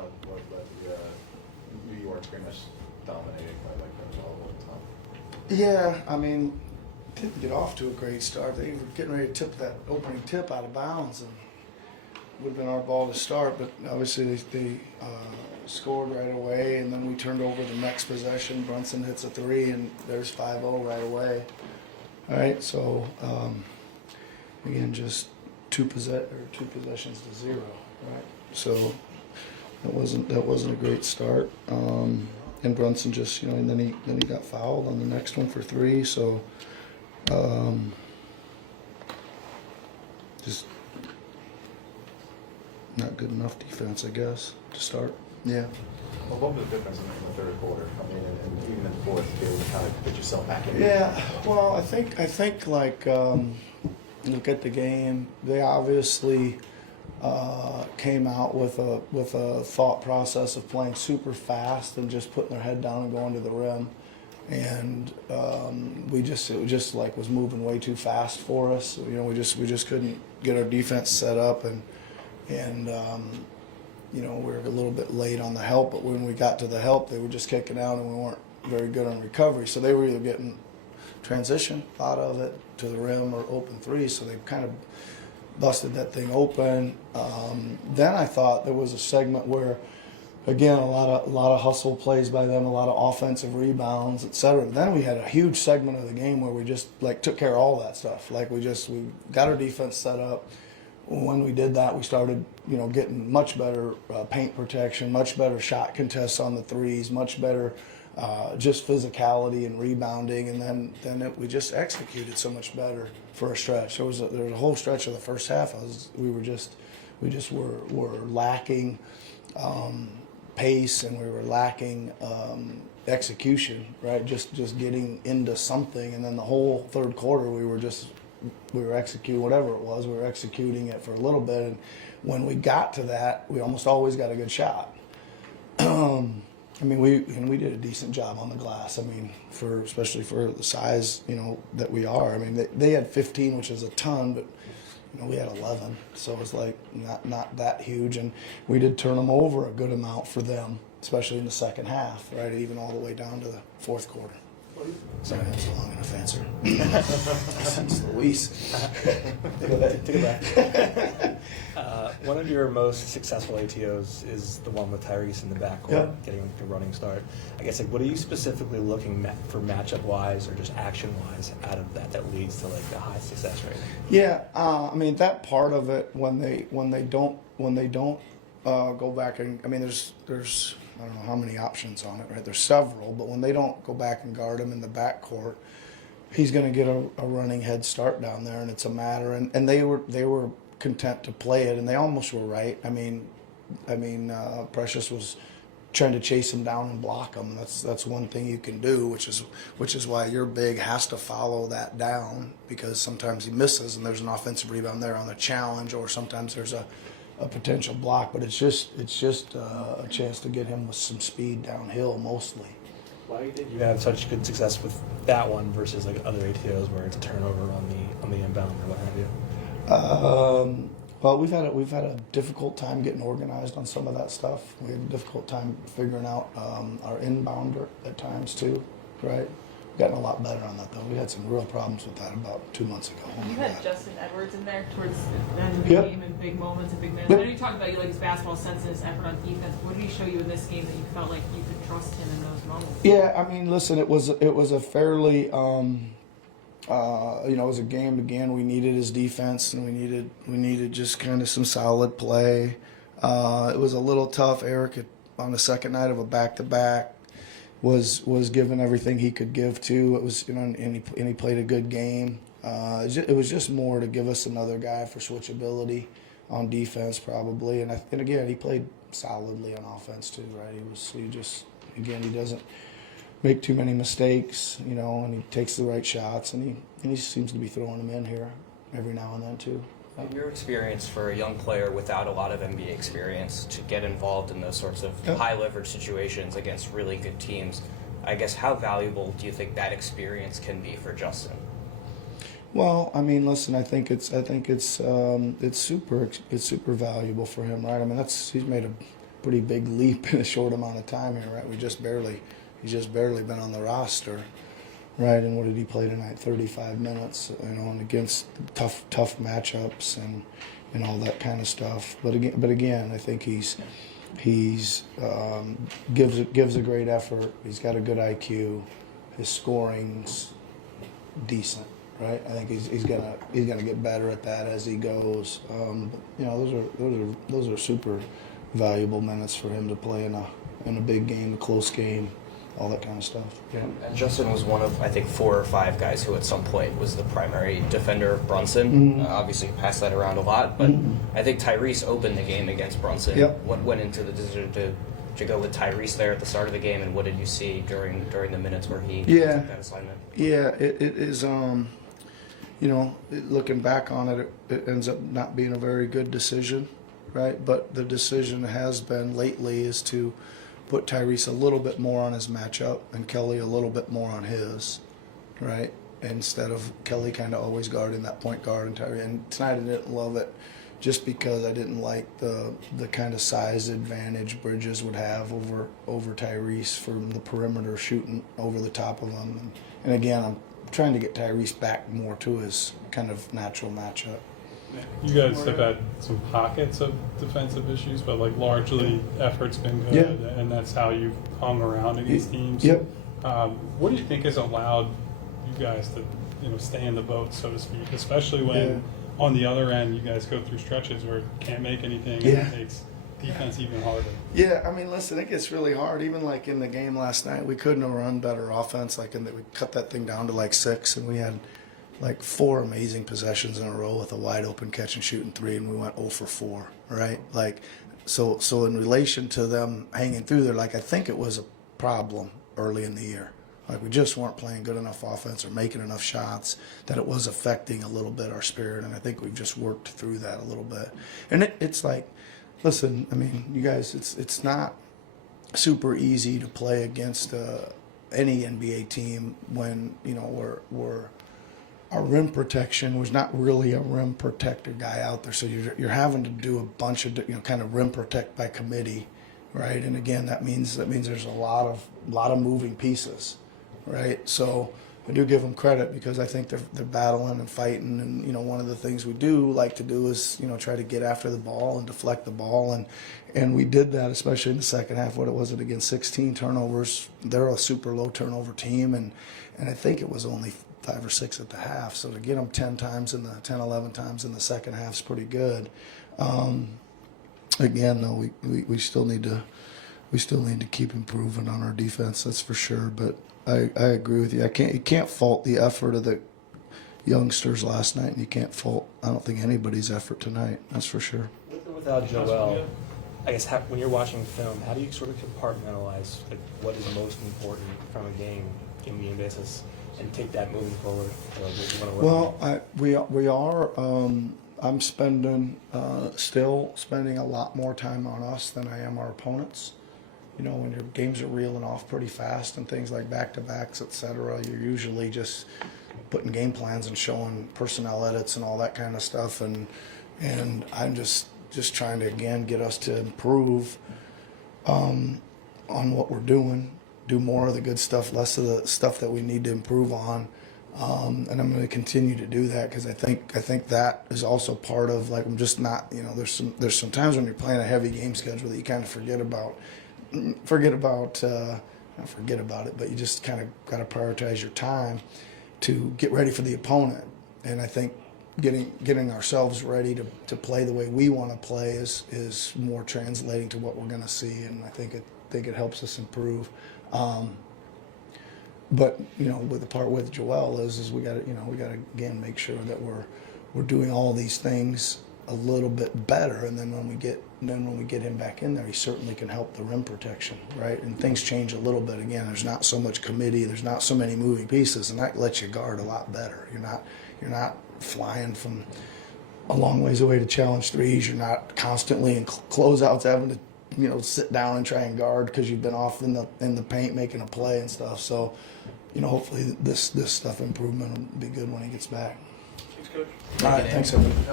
down, but you weren't pretty much dominating by like that all the time. Yeah, I mean, didn't get off to a great start. They were getting ready to tip that opening tip out of bounds, and would have been our ball to start. But obviously they scored right away, and then we turned over the next possession. Brunson hits a three, and there's 5-0 right away. All right, so again, just two possessions to zero. Right, so that wasn't a great start. And Brunson just, and then he got fouled on the next one for three. So just not good enough defense, I guess, to start. Yeah. Well, what was the difference in the third quarter? I mean, and even in the fourth, you kind of put yourself back in. Yeah. Well, I think like look at the game. They obviously came out with a thought process of playing super fast and just putting their head down and going to the rim, and it just like was moving way too fast for us. We just couldn't get our defense set up, and we were a little bit late on the help. But when we got to the help, they were just kicking out, and we weren't very good on recovery. So they were either getting transition out of it to the rim or open three. So they kind of busted that thing open. Then I thought there was a segment where, again, a lot of hustle plays by them, a lot of offensive rebounds, etc. Then we had a huge segment of the game where we just like took care of all that stuff. Like we got our defense set up. When we did that, we started getting much better paint protection, much better shot contests on the threes, much better just physicality and rebounding, and then we just executed so much better for a stretch. There was a whole stretch of the first half. We just were lacking pace, and we were lacking execution. Right, just getting into something, and then the whole third quarter we were executing whatever it was. We were executing it for a little bit, and when we got to that, we almost always got a good shot. I mean, we did a decent job on the glass. I mean, especially for the size, that we are. I mean, they had 15, which is a ton, but we had 11, so it was like not that huge. And we did turn them over a good amount for them, especially in the second half, right? Even all the way down to the fourth quarter. Sorry, that was a long enough answer. Since Luis. Take it back. One of your most successful ATOs is the one with Tyrese in the backcourt, getting a running start. I guess, what are you specifically looking for matchup-wise or just action-wise out of that leads to like the high success rate? Yeah, I mean that part of it when they don't go back and there's I don't know how many options on it, right? There's several, but when they don't go back and guard him in the backcourt, he's going to get a running head start down there, and it's a matter. And they were content to play it, and they almost were right. I mean, Precious was trying to chase him down and block him. That's one thing you can do, which is why your big has to follow that down, because sometimes he misses and there's an offensive rebound there on the challenge, or sometimes there's a potential block, but it's just a chance to get him with some speed downhill mostly. Why do you think you have such good success with that one versus like other ATOs where it's a turnover on the inbound or what have you? Well, we've had a difficult time getting organized on some of that stuff. We had a difficult time figuring out our inbounder at times too, right? Gotten a lot better on that though. We had some real problems with that about 2 months ago. You had Justin Edwards in there towards the end of the game in big moments and big minutes. I know you talked about his basketball sense and his effort on defense. What did he show you in this game that you felt like you could trust him in those moments? Yeah, I mean, listen, it was a fairly it was a game again. We needed his defense, and we needed just kind of some solid play. It was a little tough. Eric on the second night of a back-to-back was given everything he could give to. It was and he played a good game. It was just more to give us another guy for switchability on defense probably, and again he played solidly on offense too, right? He doesn't make too many mistakes, and he takes the right shots, and he seems to be throwing them in here every now and then too. In your experience, for a young player without a lot of NBA experience to get involved in those sorts of high leverage situations against really good teams, I guess how valuable do you think that experience can be for Justin? Well, I mean, listen, I think it's super valuable for him, right? I mean, he's made pretty big leap in a short amount of time here, right? He's just barely been on the roster, right? And what did he play tonight? 35 minutes, and against tough matchups and all that kind of stuff. But again, I think he's gives a great effort. He's got a good IQ. His scoring's decent, right? I think he's gonna get better at that as he goes. Those are super valuable minutes for him to play in a big game, a close game, all that kind of stuff. Yeah. And Justin was one of, I think, 4 or 5 guys who at some point was the primary defender of Brunson. Mm-hmm. Obviously, he passed that around a lot, but I think Tyrese opened the game against Brunson. Yep. What went into the decision to go with Tyrese there at the start of the game, and what did you see during the minutes where he took that assignment? Yeah, it is. Looking back on it, it ends up not being a very good decision, right? But the decision has been lately is to put Tyrese a little bit more on his matchup and Kelly a little bit more on his, right? Instead of Kelly kind of always guarding that point guard and Tyrese. And tonight I didn't love it just because I didn't like the kind of size advantage Bridges would have over Tyrese from the perimeter shooting over the top of him. And again, I'm trying to get Tyrese back more to his kind of natural matchup. You guys have had some pockets of defensive issues, but like largely effort's been good, Yeah. and that's how you've hung around against teams. Yep. What do you think has allowed you guys to stay in the boat, so to speak, especially when on the other end you guys go through stretches where you can't make anything and it makes defense even harder? Yeah, I mean, listen, it gets really hard. Even like in the game last night, we couldn't have run better offense. Like we cut that thing down to like 6, and we had like 4 amazing possessions in a row with a wide open catch and shooting 3, and we went 0 for 4, right? Like, so in relation to them hanging through there, like I think it was a problem early in the year. Like we just weren't playing good enough offense or making enough shots that it was affecting a little bit our spirit, and I think we've just worked through that a little bit. And it's like, listen, I mean, you guys, it's not super easy to play against any NBA team when we're our rim protection was not really a rim protector guy out there, so you're having to do a bunch of kind of rim protect by committee, right? And again, that means there's a lot of moving pieces, right? So I do give them credit because I think they're battling and fighting, and one of the things we do like to do is try to get after the ball and deflect the ball, and we did that especially in the second half. What was it against 16 turnovers? They're a super low turnover team, and I think it was only 5 or 6 at the half. So to get them 11 times in the second half is pretty good. Again, though, we still need to keep improving on our defense. That's for sure. But I agree with you. You can't fault the effort of the youngsters last night, and you can't fault, I don't think, anybody's effort tonight. That's for sure. With or without Joel, I guess when you're watching film, how do you sort of compartmentalize like what is most important from a game basis and take that moving forward? Well, we are. I'm still spending a lot more time on us than I am our opponents. When your games are reeling off pretty fast and things like back-to-backs, et cetera, you're usually just putting game plans and showing personnel edits and all that kind of stuff. And I'm just trying to, again, get us to improve on what we're doing, do more of the good stuff, less of the stuff that we need to improve on. And I'm going to continue to do that because I think that is also part of, like, I'm just not, there's some times when you're playing a heavy game schedule that you kind of forget about it, but you just kind of got to prioritize your time to get ready for the opponent. And I think getting ourselves ready to play the way we want to play is more translating to what we're going to see, and I think it helps us improve. But with the part with Joel is we got to again make sure that we're doing all these things a little bit better, and then when we get him back in there, he certainly can help the rim protection, right? And things change a little bit. Again, there's not so much committee, there's not so many moving pieces, and that lets you guard a lot better. You're not flying from a long ways away to challenge threes. You're not constantly in closeouts having to sit down and try and guard because you've been off in the paint making a play and stuff. So hopefully this stuff improvement will be good when he gets back. Thanks, Coach. All right, thanks everybody.